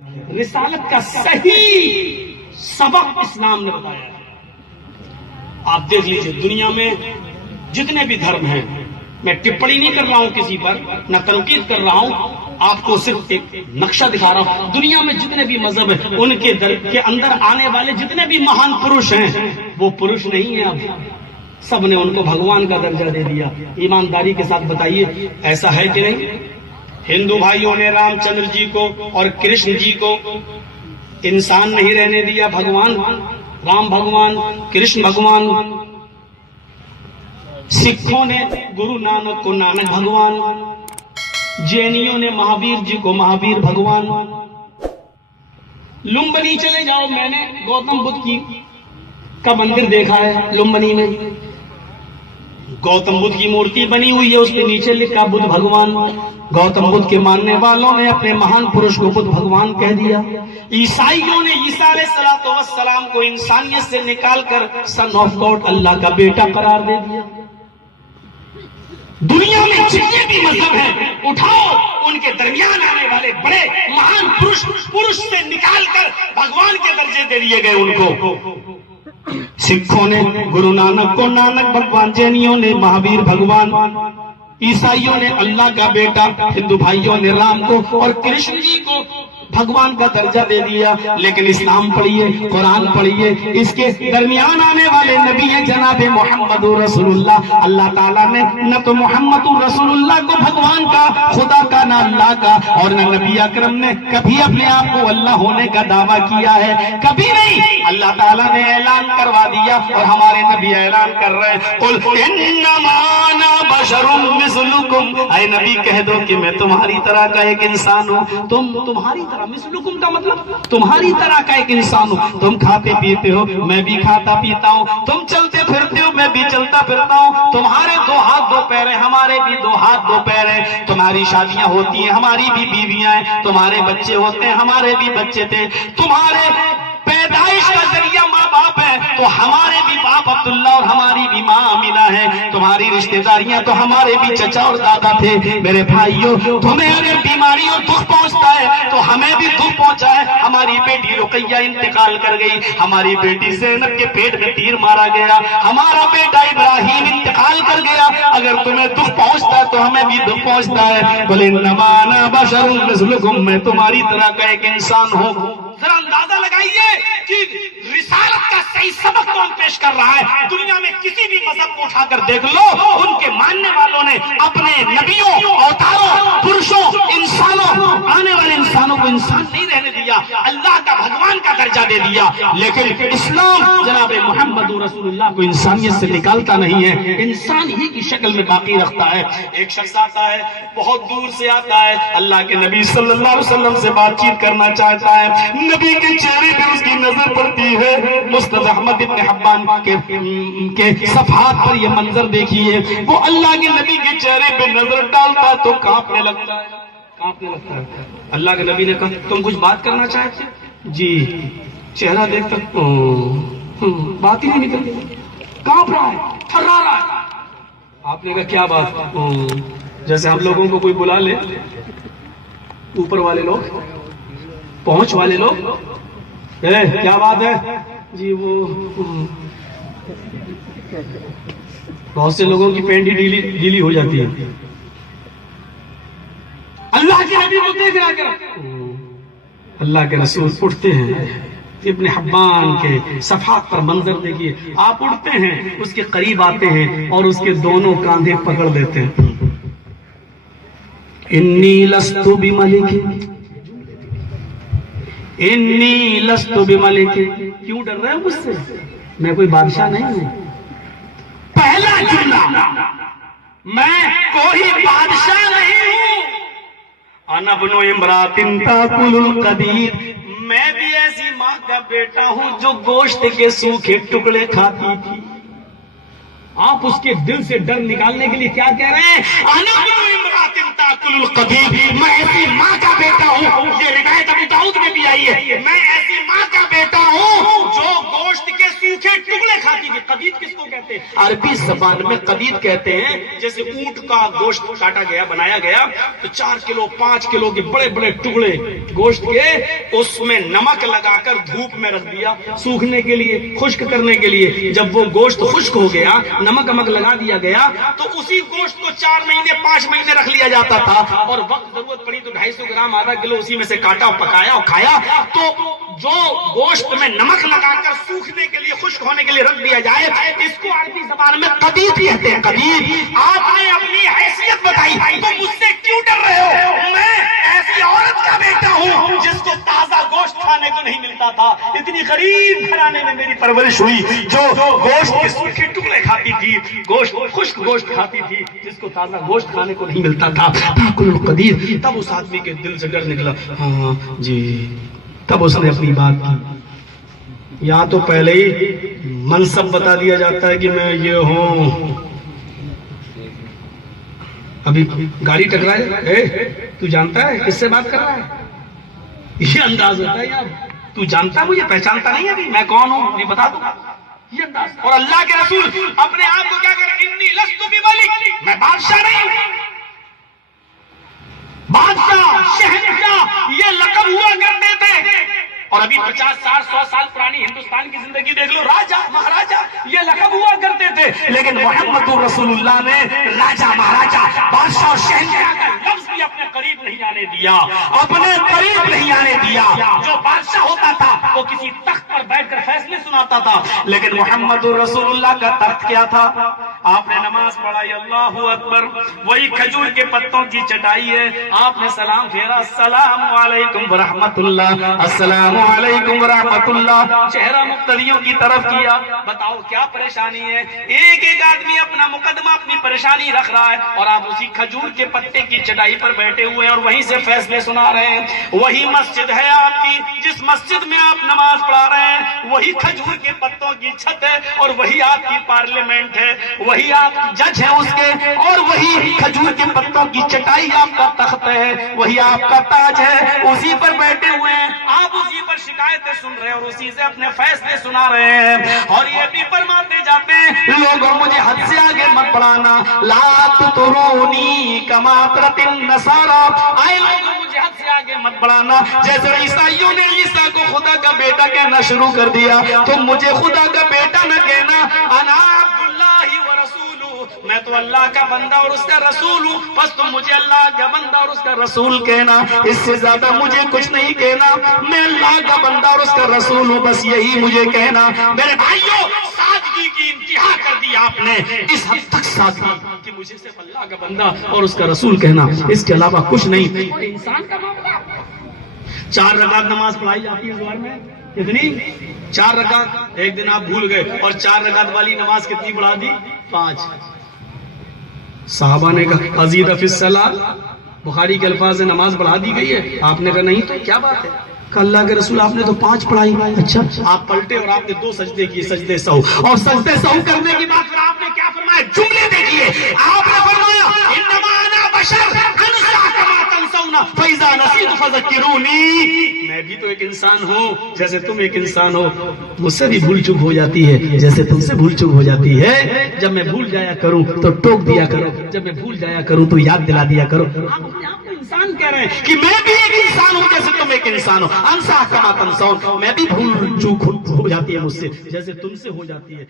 رسالت کا صحیح سبق اسلام نے بتایا ہے۔ آپ دیکھ لیجئے دنیا میں جتنے بھی دھرم ہیں، میں ٹپڑی نہیں کر رہا ہوں کسی پر، نہ تنقید کر رہا ہوں، آپ کو صرف ایک نقشہ دکھا رہا ہوں۔ دنیا میں جتنے بھی مذہب ہیں ان کے اندر آنے والے جتنے بھی مہان پروش ہیں وہ پروش نہیں ہیں، اب سب نے ان کو بھگوان کا درجہ دے دیا۔ ایمانداری کے ساتھ بتائیے ایسا ہے کہ نہیں؟ ہندو بھائیوں نے رام چندر جی کو اور کرشن جی کو انسان نہیں رہنے دیا، بھگوان، رام بھگوان، کرشن بھگوان۔ سکھوں نے گرو نانک کو نانک بھگوان، جینیوں نے مہاویر جی کو مہاویر بھگوان۔ لمبنی چلے جاؤ، میں نے گوتم بدھ کا مندر دیکھا ہے لمبنی میں، گوتم بدھ کی مورتی بنی ہوئی ہے، اس پہ نیچے لکھا بدھ بھگوان۔ گوتم بدھ کے ماننے والوں نے اپنے مہان پروش کو بدھ بھگوان کہہ دیا۔ عیسائیوں نے عیسیٰ علیہ السلام کو انسانیت سے نکال کر سن آف گاڈ، اللہ کا بیٹا قرار دے دیا۔ دنیا میں جتنے بھی مذہب ہیں اٹھاؤ، ان کے درمیان آنے والے بڑے مہان پروش سے نکال کر بھگوان کے درجے دے دیے گئے ان کو۔ سکھوں نے گرو نانک کو نانک بھگوان، جینیوں نے مہاویر بھگوان، عیسائیوں نے اللہ کا بیٹا، ہندو بھائیوں نے رام کو اور کرشن جی کو بھگوان کا درجہ دے دیا۔ لیکن اسلام پڑھیے، قرآن پڑھیے، اس کے درمیان آنے والے نبی ہیں جناب محمد رسول اللہ۔ اللہ تعالیٰ نے نہ تو محمد رسول اللہ کو بھگوان کا، خدا کا، نہ اللہ کا، اور نہ نبی اکرم نے کبھی اپنے آپ کو اللہ ہونے کا دعویٰ کیا ہے، کبھی نہیں۔ اللہ تعالیٰ نے اعلان کروا دیا اور ہمارے نبی اعلان کر رہے ہیں، قل انما انا بشر مثلکم، اے نبی کہہ دو کہ میں تمہاری طرح کا ایک انسان ہوں۔ تمہاری طرح، مثلکم کا مطلب تمہاری طرح کا ایک انسان ہوں۔ تم کھاتے پیتے ہو، میں بھی کھاتا پیتا ہوں۔ تم چلتے پھرتے ہو، میں بھی چلتا پھرتا ہوں۔ تمہارے دو ہاتھ دو پیر ہیں، ہمارے بھی دو ہاتھ دو پیر ہیں۔ تمہاری شادیاں ہوتی ہیں، ہماری بھی بیویاں ہیں۔ تمہارے بچے ہوتے ہیں، ہمارے بھی بچے تھے۔ تمہارے پیدائش کا ذریعہ ماں باپ ہے تو ہمارے بھی باپ عبداللہ اور ہماری بھی ماں آمینہ ہے۔ تمہاری رشتہ داریاں تو ہمارے بھی چچا اور دادا تھے۔ میرے بھائیوں، تمہیں اگر بیماری اور دکھ پہنچتا ہے تو ہمیں بھی دکھ پہنچا ہے۔ ہماری بیٹی رقیہ انتقال کر گئی، ہماری بیٹی زینب کے پیٹ میں تیر مارا گیا، ہمارا بیٹا ابراہیم انتقال کر گیا۔ اگر تمہیں دکھ پہنچتا ہے تو ہمیں بھی دکھ پہنچتا ہے۔ قل انما انا بشر مثلکم، میں تمہاری طرح کا ایک انسان ہوں۔ ذرا اندازہ لگائیے کہ رسالت کا صحیح سبق کون پیش کر رہا ہے۔ دنیا میں کسی بھی مذہب کو اٹھا کر دیکھ لو، ان کے ماننے والوں نے اپنے نبیوں، اوتاروں، پرشوں، انسانوں، آنے والے انسانوں کو انسان نہیں رہنے دیا، اللہ کا بھگوان کا درجہ دے دیا۔ لیکن اسلام جناب محمد رسول اللہ کو انسانیت سے نکالتا نہیں ہے، انسان ہی کی شکل میں باقی رکھتا ہے۔ ایک شخص آتا ہے، بہت دور سے آتا ہے، اللہ کے نبی صلی اللہ علیہ وسلم سے بات چیت کرنا چاہتا ہے۔ نبی کے چہرے پہ اس کی نظر پڑتی ہے۔ مستدرک احمد ابن حبان کے صفحات پر یہ منظر دیکھیے، وہ اللہ کے نبی کے چہرے پہ نظر ڈالتا تو کانپنے لگتا ہے۔ اللہ کے نبی نے کہا تم کچھ بات کرنا چاہتے؟ جی۔ چہرہ دیکھتا بات ہی نہیں نکلتی، کانپ رہا ہے، تھرا رہا ہے۔ آپ نے کہا کیا بات؟ جیسے ہم لوگوں کو کوئی بلا لے، اوپر والے لوگ، پہنچ والے لوگ، کیا بات ہے جی؟ وہ بہت سے لوگوں کی پینٹ ہی ڈیلی ہو جاتی ہے۔ اللہ کے نبی کو دیکھ رہا کیا؟ اللہ کے رسول اٹھتے ہیں، ابن حبان کے صفحات پر منظر دیکھیے، آپ اٹھتے ہیں، اس کے قریب آتے ہیں اور اس کے دونوں کاندھے پکڑ دیتے ہیں۔ انی لست بملک، انی لست بملک، کیوں ڈر رہے ہیں مجھ سے؟ میں کوئی بادشاہ نہیں ہوں۔ پہلا جملہ، میں کوئی بادشاہ نہیں ہوں۔ انا ابن امرات تاکل القدید، میں بھی ایسی ماں کا بیٹا ہوں جو گوشت کے سوکھے ٹکڑے کھاتی تھی۔ آپ اس کے دل سے ڈر نکالنے کے لیے کیا کہہ رہے ہیں؟ انا ابن امرات تاکل القدید، میں ایسی ماں کا بیٹا ہوں، یہ روایت ابو داؤد میں بھی آئی ہے، میں ایسی ماں کا بیٹا ہوں جو گوشت کے سوکھے ٹکڑے کھاتی تھی۔ قدید کس کو کہتے ہیں؟ عربی زبان میں قدید کہتے ہیں جیسے اونٹ کا گوشت کاٹا گیا بنایا گیا تو 4 کلو 5 کلو کے بڑے بڑے ٹکڑے گوشت کے اس میں نمک لگا کر دھوپ میں رکھ دیا سوکھنے کے لیے خشک کرنے کے لیے. جب وہ گوشت خشک ہو گیا نمک لگا دیا گیا تو اسی گوشت کو 4 مہینے 5 مہینے رکھ لیا جاتا تھا اور وقت ضرورت پڑی تو 250 گرام آدھا کلو اسی میں سے کاٹا اور پکایا اور کھایا. تو جو گوشت میں نمک لگا کر سوکھنے کے لیے خشک ہونے کے لیے رکھ دیا جائے اس کو عربی زبان میں قدید کہتے ہیں. قدید. آپ نے اپنی حیثیت بتائی تو مجھ سے کیوں ڈر رہے ہو؟ میں ایسی عورت کا بیٹا ہوں جس کو تازہ گوشت کھانے کو نہیں ملتا تھا. اتنی غریب گھرانے میں میری پرورش ہوئی جو گوشت کے سوکھے ٹکڑے کھاتی تھی گوشت خشک گوشت کھاتی تھی جس کو تازہ گوشت کھانے کو نہیں ملتا تھا. تاکل القدید. تب اس آدمی کے دل سے ڈر نکلا. ہاں جی. تب اس نے اپنی بات کی. یا تو پہلے ہی منصب بتا دیا جاتا ہے کہ میں یہ ہوں. ابھی گاڑی ٹکرائے تو جانتا ہے کس سے بات کر رہا ہے یہ انداز ہوتا ہے. یار تو جانتا مجھے پہچانتا نہیں ابھی میں کون ہوں ابھی بتا دوں یہ انداز. اور اللہ کے رسول اپنے آپ کو کیا کہہ رہے ہیں؟ انی لست بملک. میں بادشاہ نہیں ہوں. بادشاہ شہنشاہ یہ لقب ہوا کرتے تھے. اور ابھی 50 60 100 سال پرانی ہندوستان کی زندگی دیکھ لو راجا مہاراجا یہ لقب ہوا کرتے تھے. لیکن محمد رسول اللہ نے راجا مہاراجا بادشاہ اور شہنشاہ کا لفظ بھی اپنے قریب نہیں آنے دیا. اپنے قریب نہیں آنے دیا. جو بادشاہ ہوتا تھا وہ کسی تخت پر بیٹھ کر فیصلے سناتا تھا لیکن محمد رسول اللہ کا تخت کیا تھا؟ آپ نے نماز پڑھائی اللہ اکبر وہی کھجور کے پتوں کی چٹائی ہے. آپ نے سلام پھیرا السلام علیکم ورحمۃ اللہ السلام علیکم ورحمۃ اللہ. چہرہ مقتدیوں کی طرف کیا. بتاؤ کیا پریشانی ہے؟ ایک ایک آدمی اپنا مقدمہ اپنی پریشانی رکھ رہا ہے اور آپ اسی کھجور کے پتے کی چٹائی پر بیٹھے ہوئے ہیں اور وہیں سے فیصلے سنا رہے ہیں. وہی مسجد ہے آپ کی جس مسجد میں آپ نماز پڑھا رہے ہیں وہی کھجور کے پتوں کی چھت ہے اور وہی آپ کی پارلیمنٹ ہے. وہی آپ جج ہیں اس کے اور وہی کھجور کے پتوں کی چٹائی آپ کا تخت ہے. وہی آپ کا تاج ہے. اسی پر بیٹھے ہوئے ہیں. آپ اسی پر شکایتیں سن رہے ہیں اور اسی سے اپنے فیصلے سنا رہے ہیں. اور یہ بھی فرماتے جاتے ہیں لوگوں مجھے حد سے آگے مت بڑھانا. لا تطرونی کما اطرت النصارى. آئے لوگوں مجھے حد سے آگے مت بڑھانا. جیسے عیسائیوں نے عیسیٰ کو خدا کا بیٹا کہنا شروع کر دیا تم مجھے خدا کا بیٹا نہ کہنا. انا عبد اللہ ورسولہ. میں تو اللہ کا بندہ اور اس کا رسول ہوں. بس تم مجھے اللہ کا بندہ اور اس کا رسول کہنا. اس سے زیادہ مجھے کچھ نہیں کہنا. میں اللہ کا بندہ اور اس کا رسول ہوں. بس یہی مجھے کہنا. میرے بھائیوں سادگی کی انتہا کر دی آپ نے. اس حد تک سادگی کہ مجھے صرف اللہ کا بندہ اور اس کا رسول کہنا اس کے علاوہ کچھ نہیں. اور انسان کا معاملہ 4 رکعت نماز پڑھائی جاتی ہے زہر میں. کتنی؟ 4 رکعت. ایک دن آپ بھول گئے اور 4 رکعت والی نماز کتنی بڑھا دی؟ 5. صحابہ نے کہا ازید فی الصلاۃ. بخاری کے الفاظ سے نماز بڑھا دی گئی ہے. آپ نے کہا نہیں تو کیا بات ہے؟ کہ اللہ کے رسول آپ نے تو 5 پڑھائی. اچھا آپ پلٹے اور آپ نے 2 سجدے کیے سجدے سہو. اور سجدے سہو کرنے کی بات پھر آپ نے کیا فرمایا؟ جملے دیکھیے. آپ نے فرمایا انما انا بشر انسا کما تنسون فاذا نسیت فذکرونی. میں بھی تو ایک انسان ہوں جیسے تم ایک انسان ہو. مجھ سے بھی بھول چوک ہو جاتی ہے جیسے تم سے بھول چوک ہو جاتی ہے. جب میں بھول جایا کروں تو ٹوک دیا کرو. جب میں بھول جایا کروں تو یاد دلا دیا کرو. آپ اپنے آپ کو انسان کہہ رہے ہیں کہ میں بھی ایک انسان ہوں جیسے تم ایک انسان ہو. انسا کما تنسون. میں بھی بھول چوک ہو جاتی ہے مجھ سے جیسے تم سے ہو جاتی ہے.